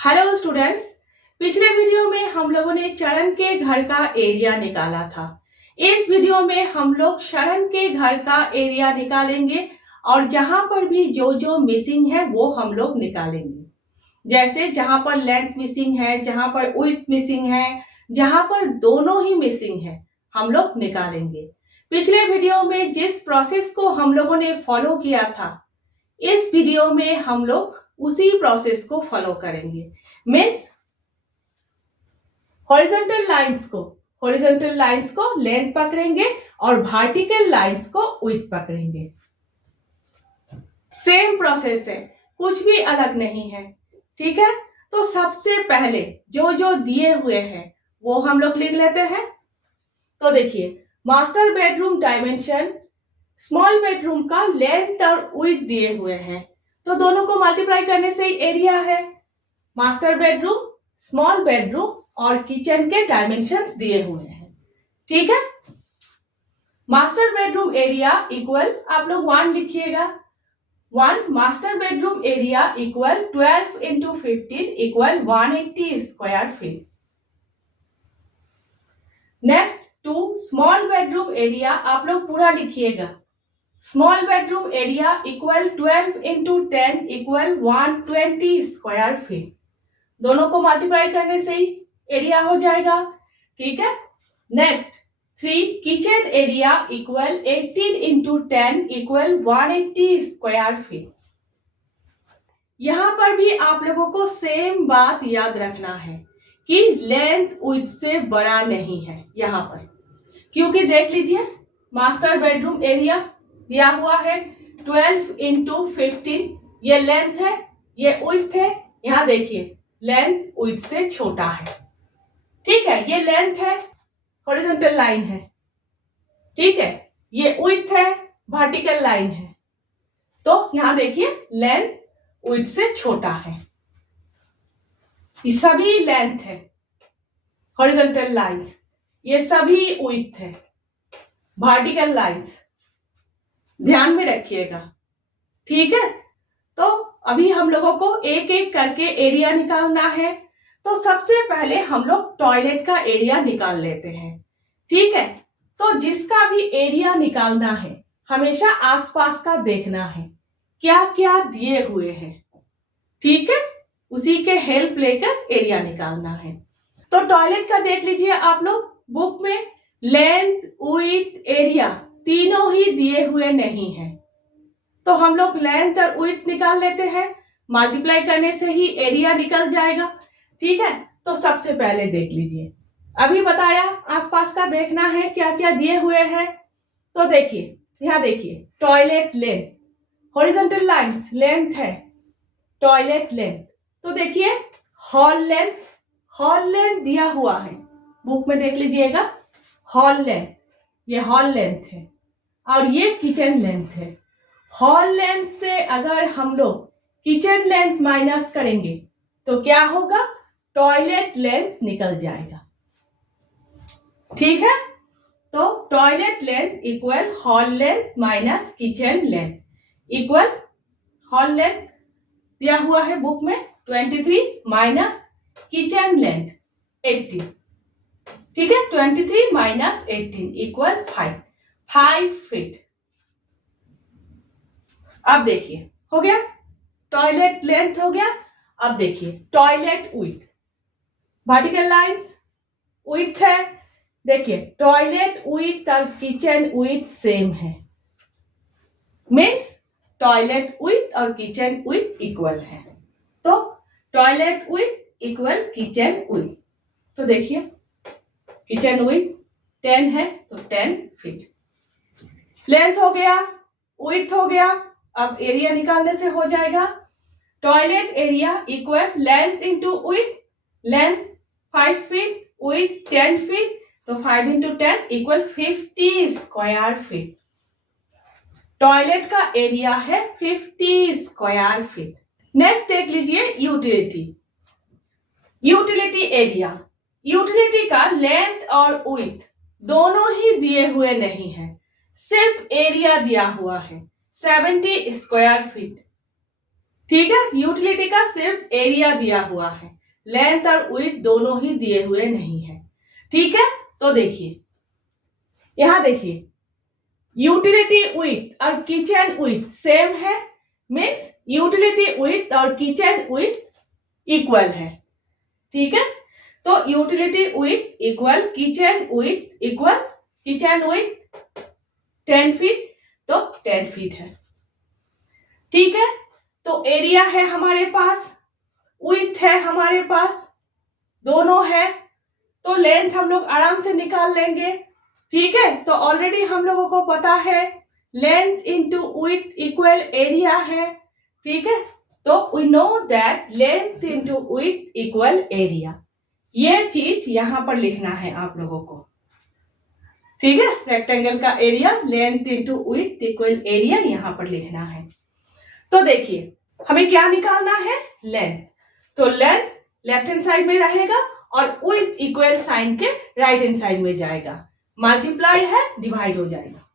Hello students, पिछले video में हम लोगों ने चरण के घर का एरिया निकाला था। इस वीडियो में हम लोग शरण के घर का एरिया निकालेंगे और जहां पर भी जो जो मिसिंग है वो हम लोग निकालेंगे। जैसे जहां पर लेंथ मिसिंग है, जहां पर विड्थ मिसिंग है, जहां पर दोनों ही मिसिंग है, हम लोग निकालेंगे। पिछले वीडियो में जिस प्रोसेस को हम लोगों ने फॉलो किया था, इस वीडियो में हम लोग उसी प्रोसेस को फॉलो करेंगे। मीन्स हॉरिजॉन्टल लाइंस को लेंथ पकड़ेंगे और वर्टिकल लाइंस को विड्थ पकड़ेंगे। सेम प्रोसेस है, कुछ भी अलग नहीं है। ठीक है, तो सबसे पहले जो जो दिए हुए हैं वो हम लोग लिख लेते हैं। तो देखिए, master bedroom dimension, small bedroom का लेंथ और विड्थ दिए हुए हैं, तो दोनों को मल्टीप्लाई करने से ही एरिया है। मास्टर बेडरूम, स्मॉल बेडरूम और किचन के डायमेंशंस दिए हुए हैं। ठीक है, मास्टर बेडरूम एरिया इक्वल, आप लोग 1 लिखिएगा। 1 master bedroom area equal 12 into 15 equal 180 square feet. Next 2 small bedroom area, आप लोग पूरा लिखिएगा। Small bedroom area equal 12 into 10 equal 120 square feet. दोनों को मल्टीप्लाई करने से ही एरिया हो जाएगा। ठीक है, next 3 kitchen area equal 18 into 10 equal 180 square feet. यहां पर भी आप लोगों को सेम बात याद रखना है कि लेंथ विड्थ से बड़ा नहीं है यहां पर, क्योंकि देख लीजिए मास्टर बेडरूम एरिया दिया हुआ है 12 इंटू 15, ये लेंथ है, ये विड्थ है। यहां देखिए लेंथ विड्थ से छोटा है। ठीक है, ये लेंथ है, हॉरिजॉन्टल लाइन है। ठीक है, ये विड्थ है, वर्टिकल लाइन है। तो यहां देखिए लेंथ विड्थ से छोटा है। ये सभी लेंथ है, हॉरिजॉन्टल लाइंस, ये सभी विड्थ है, वर्टिकल लाइंस ध्यान में रखिएगा। ठीक है, तो अभी हम लोगों को एक एक करके एरिया निकालना है। तो सबसे पहले हम लोग टॉयलेट का एरिया निकाल लेते हैं। ठीक है, तो जिसका भी एरिया निकालना है हमेशा आसपास का देखना है, क्या क्या दिए हुए हैं। ठीक है, उसी के हेल्प लेकर एरिया निकालना है। तो टॉयलेट का देख लीजिए आप लोग, बुक में लेंथ विड्थ एरिया तीनों ही दिए हुए नहीं है, तो हम लोग लेंथ और विड्थ निकाल लेते हैं। मल्टीप्लाई करने से ही एरिया निकल जाएगा। ठीक है, तो सबसे पहले देख लीजिए, अभी बताया आसपास का देखना है क्या क्या दिए हुए हैं। तो देखिए, यहां देखिए toilet length, horizontal lines length है, टॉयलेट लेंथ। तो देखिए हॉल लेंथ दिया हुआ है, बुक में देख लीजिएगा हॉल लेंथ, ये हॉल लेंथ है और ये किचन लेंथ है। हॉल लेंथ से अगर हम लोग किचन लेंथ माइनस करेंगे तो क्या होगा, टॉयलेट लेंथ निकल जाएगा। ठीक है, तो toilet length equal hall length minus kitchen length equal, hall length दिया हुआ है बुक में 23 माइनस किचन लेंथ 18। ठीक है, 23 माइनस 18 इक्वल 5 फीट। अब देखिए हो गया, टॉयलेट लेंथ हो गया। अब देखिए toilet width, vertical lines width है। देखिए टॉयलेट विड्थ और किचन विड्थ सेम है, मीन्स टॉयलेट विड्थ और किचन विड्थ इक्वल है। तो toilet width equal kitchen width. तो देखिए किचन विड्थ 10 है तो 10 फीट। लेंथ हो गया, विड्थ हो गया। अब एरिया निकालने से हो जाएगा, toilet area equal length into width, length 5 feet, width 10 feet, तो 5 into 10 equal 50 square feet. Toilet का एरिया है 50 स्क्वायर फीट। नेक्स्ट देख लीजिए यूटिलिटी एरिया। यूटिलिटी का लेंथ और विड्थ दोनों ही दिए हुए नहीं है, सिर्फ एरिया दिया हुआ है 70 स्क्वायर फीट। ठीक है, यूटिलिटी का सिर्फ एरिया दिया हुआ है, लेंथ और विड्थ दोनों ही दिए हुए नहीं है। ठीक है, तो देखिए यहां देखिए यूटिलिटी विड्थ और किचन विड्थ सेम है, मीन्स यूटिलिटी विड्थ और किचन विड्थ इक्वल है। ठीक है, तो utility width equal kitchen width equal, kitchen width 10 feet तो 10 फीट है। ठीक है, तो एरिया है हमारे पास, विड्थ है हमारे पास, दोनों है, तो लेंथ हम लोग आराम से निकाल लेंगे। ठीक है, तो ऑलरेडी हम लोगों को पता है length into width equal area है। ठीक है, तो we know that length into width equal area, ये चीज यहां पर लिखना है आप लोगों को। ठीक है, रेक्टेंगल का area length into width equal area यहां पर लिखना है। तो देखिए हमें क्या निकालना है, लेंथ, तो लेंथ लेफ्ट हैंड साइड में रहेगा और विड्थ इक्वल साइन के राइट हैंड साइड में जाएगा, मल्टीप्लाई है डिवाइड हो जाएगा।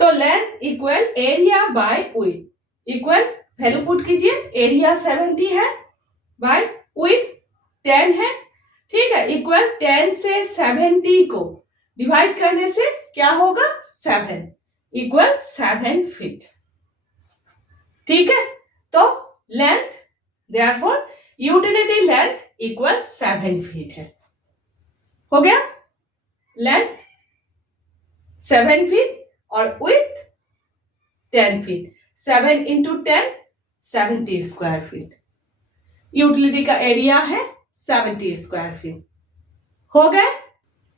तो length equal area bye width equal, value put कीजिए, एरिया 70 है बाय विड्थ 10 है। ठीक है, इक्वल 10 से 70 को डिवाइड करने से क्या होगा, 7 इक्वल 7 फीट। ठीक है, तो length therefore utility length equal 7 feet है। हो गया, लेंथ 7 फीट और width 10 feet, 7 into 10 70 square feet. Utility का एरिया है 70 स्क्वायर फीट। हो गए।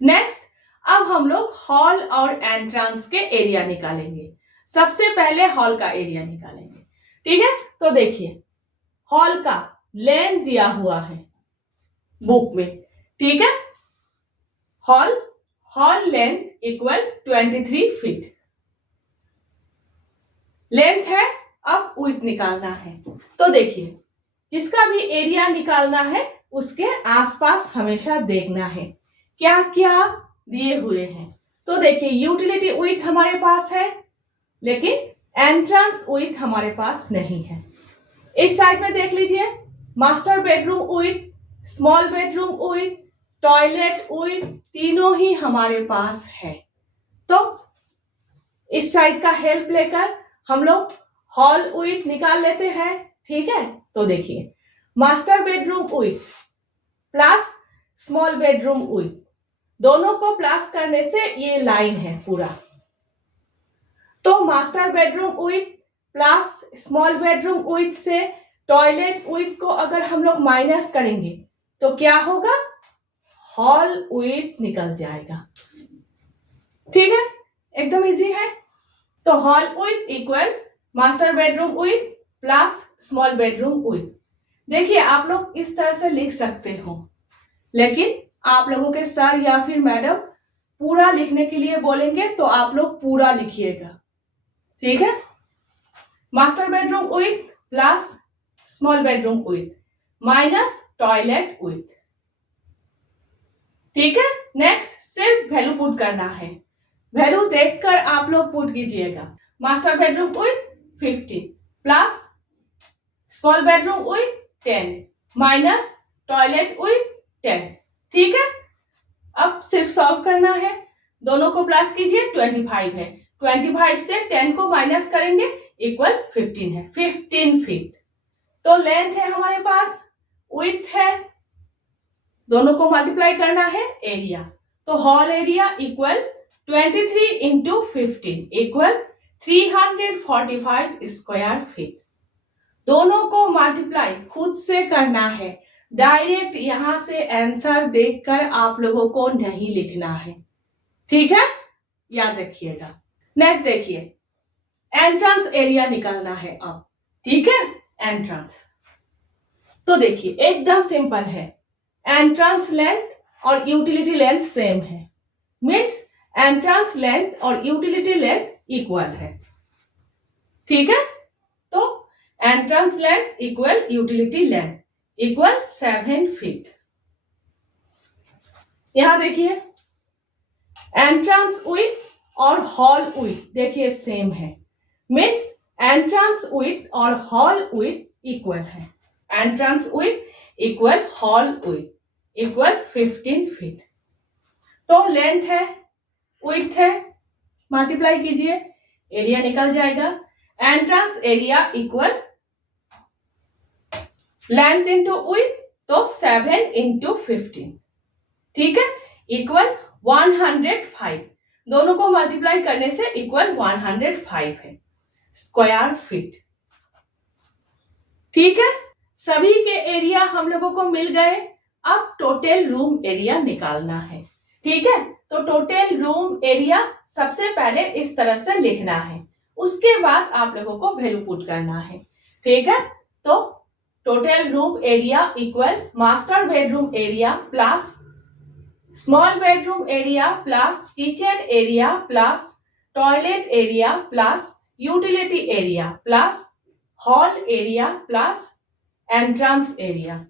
नेक्स्ट अब हम लोग हॉल और एंट्रेंस के एरिया निकालेंगे। सबसे पहले हॉल का एरिया निकालेंगे। ठीक है, तो देखिए हॉल का लेंथ दिया हुआ है बुक में। ठीक है, hall length equal 23 feet length है। अब विड्थ निकालना है, तो देखिए जिसका भी एरिया निकालना है उसके आसपास हमेशा देखना है क्या क्या दिए हुए हैं। तो देखिए यूटिलिटी विड्थ हमारे पास है लेकिन एंट्रेंस विड्थ हमारे पास नहीं है। इस साइड में देख लीजिए, master bedroom width, small bedroom width, toilet width तीनों ही हमारे पास है। तो इस साइड का हेल्प लेकर हम लोग हॉल विड्थ निकाल लेते हैं। ठीक है, तो देखिए master bedroom width plus small bedroom width, दोनों को प्लस करने से ये लाइन है पूरा। तो master bedroom width plus small bedroom width से टॉयलेट विड्थ को अगर हम लोग माइनस करेंगे तो क्या होगा, हॉल विड्थ निकल जाएगा। ठीक है, एकदम इजी है। तो hall width equal master bedroom width plus small bedroom width. देखिए आप लोग इस तरह से लिख सकते हो, लेकिन आप लोगों के सर या फिर मैडम पूरा लिखने के लिए बोलेंगे तो आप लोग पूरा लिखिएगा। ठीक है, master bedroom width plus small bedroom width minus toilet width. ठीक है, नेक्स्ट सिर्फ वैल्यू पुट करना है, वैल्यू देखकर आप लोग पुट कीजिएगा। Master bedroom width 15 plus small bedroom width 10 minus toilet width 10। ठीक है, अब सिर्फ सॉल्व करना है, दोनों को प्लस कीजिए, 25 है, 25 से 10 को माइनस करेंगे इक्वल 15 है, 15 फीट। तो लेंथ है हमारे पास, विड्थ है, दोनों को मल्टीप्लाई करना है एरिया। तो hall area equal 23 into 15 equal 345 square feet. दोनों को मल्टीप्लाई खुद से करना है, डायरेक्ट यहां से आंसर देखकर आप लोगों को नहीं लिखना है। ठीक है, याद रखिएगा। नेक्स्ट देखिए एंट्रेंस एरिया निकालना है अब। ठीक है, एंट्रेंस, तो देखिए एकदम सिंपल है, एंट्रेंस लेंथ और यूटिलिटी लेंथ सेम है, मीन्स एंट्रेंस लेंथ और यूटिलिटी लेंथ इक्वल है। ठीक है, तो entrance length equal utility length equal 7 feet. यहां देखिए एंट्रेंस विड्थ और हॉल विड्थ देखिए सेम है, मीन्स एंट्रेंस विड्थ और हॉल विड्थ इक्वल है। Entrance width equal hall width equal 15 feet. तो लेंथ है, विड्थ है, मल्टीप्लाई कीजिए, एरिया निकल जाएगा। Entrance area equal length into width, तो 7 इंटू 15, ठीक है, इक्वल 105। दोनों को मल्टीप्लाई करने से इक्वल 105 है स्क्वायर फीट, ठीक है। सभी के एरिया हम लोगों को मिल गए। अब टोटल रूम एरिया निकालना है, ठीक है। तो टोटल रूम एरिया सबसे पहले इस तरह से लिखना है, उसके बाद आप लोगों को वैल्यू पुट करना है, ठीक है। तो total room area equal master bedroom area plus small bedroom area plus kitchen area plus toilet area plus utility area plus hall area plus entrance area,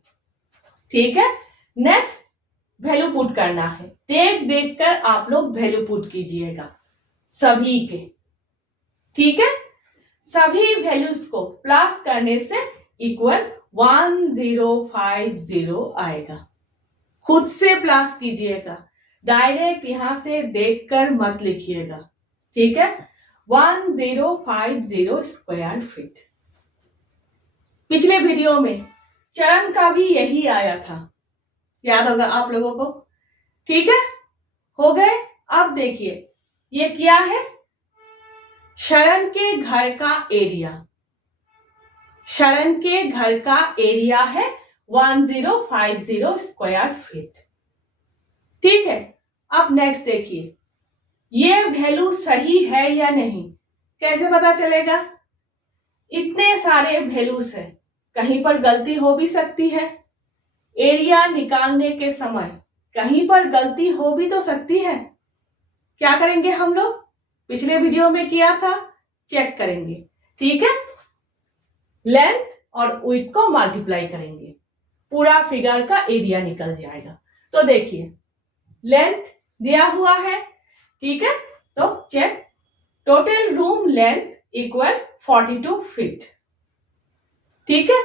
ठीक है। नेक्स्ट वैल्यू पुट करना है, देख देख कर आप लोग वैल्यू पुट कीजिएगा सभी के, ठीक है। सभी वैल्यूज को प्लस करने से इक्वल 1050 आएगा। खुद से प्लस कीजिएगा, डायरेक्ट यहां से देखकर मत लिखिएगा, ठीक है। 1050 स्क्वायर फीट। पिछले वीडियो में चरण का भी यही आया था, याद होगा आप लोगों को, ठीक है। हो गए। अब देखिए ये क्या है, शरण के घर का एरिया। शरण के घर का एरिया है 1050 स्क्वायर फीट, ठीक है। अब नेक्स्ट देखिए, ये वैल्यू सही है या नहीं, कैसे पता चलेगा? इतने सारे वैल्यूज है, कहीं पर गलती हो भी सकती है। एरिया निकालने के समय कहीं पर गलती हो भी तो सकती है। क्या करेंगे हम लोग, पिछले वीडियो में किया था, चेक करेंगे, ठीक है। लेंथ और विड्थ को मल्टीप्लाई करेंगे, पूरा फिगर का एरिया निकल जाएगा। तो देखिए लेंथ दिया हुआ है, ठीक है। तो check, total room length equal 42 feet, ठीक है।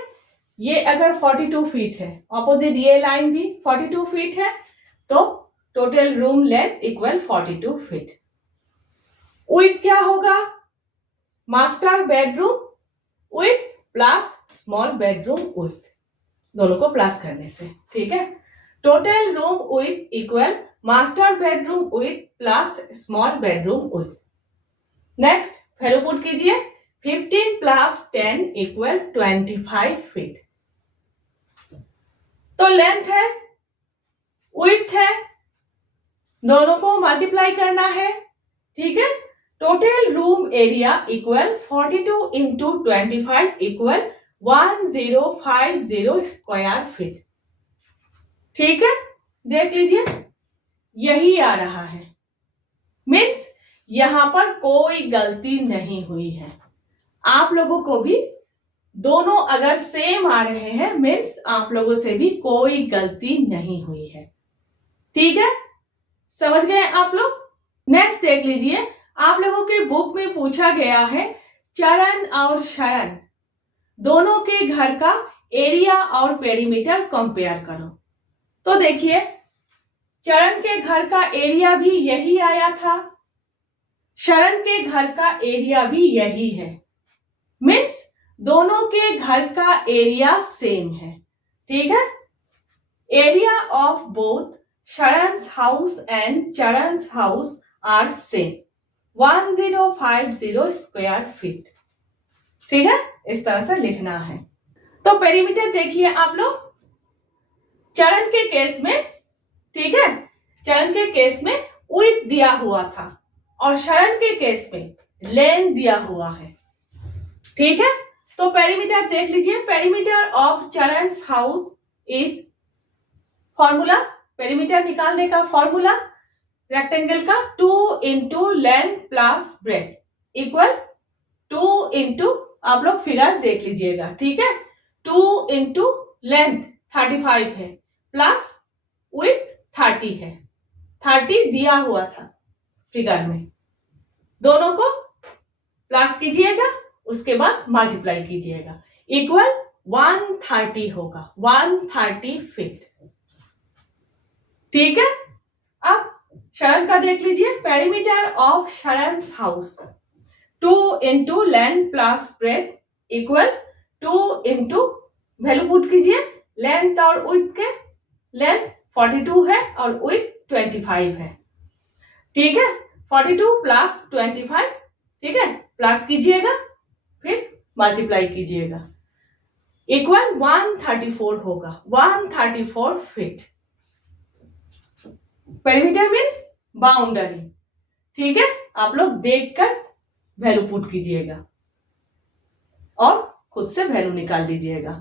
ये अगर 42 फीट है, ऑपोजिट ये लाइन भी 42 फीट है, तो total room length equal 42 feet. Width क्या होगा, master bedroom width plus small bedroom width, दोनों को प्लस करने से, ठीक है। Total room width equal master bedroom width plus small bedroom width. Next value put कीजिए, 15 प्लस 10 इक्वल 25 फीट। तो लेंथ है, विड्थ है, दोनों को मल्टीप्लाई करना है, ठीक है। Total room area equal 42 into 25 equal 1050 square feet, ठीक है। देख लीजिए यही आ रहा है, मीन्स यहां पर कोई गलती नहीं हुई है। आप लोगों को भी दोनों अगर सेम आ रहे हैं, मीन्स आप लोगों से भी कोई गलती नहीं हुई है, ठीक है। समझ गए आप लोग? नेक्स्ट देख लीजिए, आप लोगों के बुक में पूछा गया है चरण और शरण दोनों के घर का एरिया और पेरीमीटर कंपेयर करो। तो देखिए चरण के घर का एरिया भी यही आया था, शरण के घर का एरिया भी यही है, मीन्स दोनों के घर का एरिया सेम है, ठीक है। एरिया ऑफ बोथ शरण's हाउस एंड चरण's house are same, 1050 square feet, ठीक है। इस तरह से लिखना है। तो पेरीमीटर देखिए आप लोग, चरण के केस में, ठीक है, चरण के केस में विड्थ दिया हुआ था और शरण के केस में लेंथ दिया हुआ है, ठीक है। तो पेरीमीटर देख लीजिए, पेरीमीटर ऑफ चरण's हाउस इज, फॉर्मूला पेरीमीटर निकालने का फॉर्मूला रेक्टेंगल का 2 into length plus breadth equal 2 into, आप लोग फिगर देख लीजिएगा, ठीक है। 2 इंटू लेंथ 35 है प्लस विड्थ 30 है, 30 दिया हुआ था फिगर में, दोनों को प्लस कीजिएगा, उसके बाद मल्टीप्लाई कीजिएगा, इक्वल 130 होगा, 130 फीट। ठीक है, अब शरण का देख लीजिए, पेरीमीटर ऑफ शरण's house 2 into length plus breadth equal 2 into value put कीजिए, लेंथ और विड्थ के, लेंथ 42 है और विड्थ 25 है। ठीक है, 42 प्लस 25, ठीक है, प्लस कीजिएगा फिर मल्टीप्लाई कीजिएगा, इक्वल 134 होगा, 134 फीट। Perimeter means boundary. ठीक है, आप लोग देखकर वैल्यू पुट कीजिएगा और खुद से वैल्यू निकाल लीजिएगा।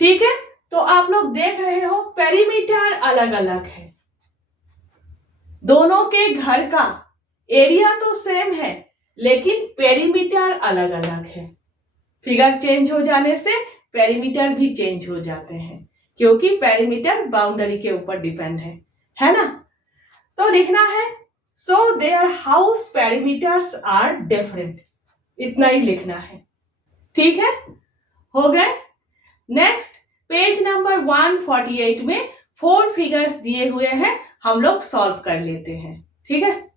ठीक है, तो आप लोग देख रहे हो पेरीमीटर अलग अलग है, दोनों के घर का एरिया तो सेम है लेकिन पेरीमीटर अलग अलग है। फिगर चेंज हो जाने से पेरीमीटर भी चेंज हो जाते हैं, क्योंकि पेरीमीटर बाउंड्री के ऊपर डिपेंड है ना। तो लिखना है so their house perimeters are different, इतना ही लिखना है। ठीक है, हो गए। नेक्स्ट पेज नंबर 148 में 4 फिगर्स दिए हुए हैं, हम लोग सॉल्व कर लेते हैं। ठीक है,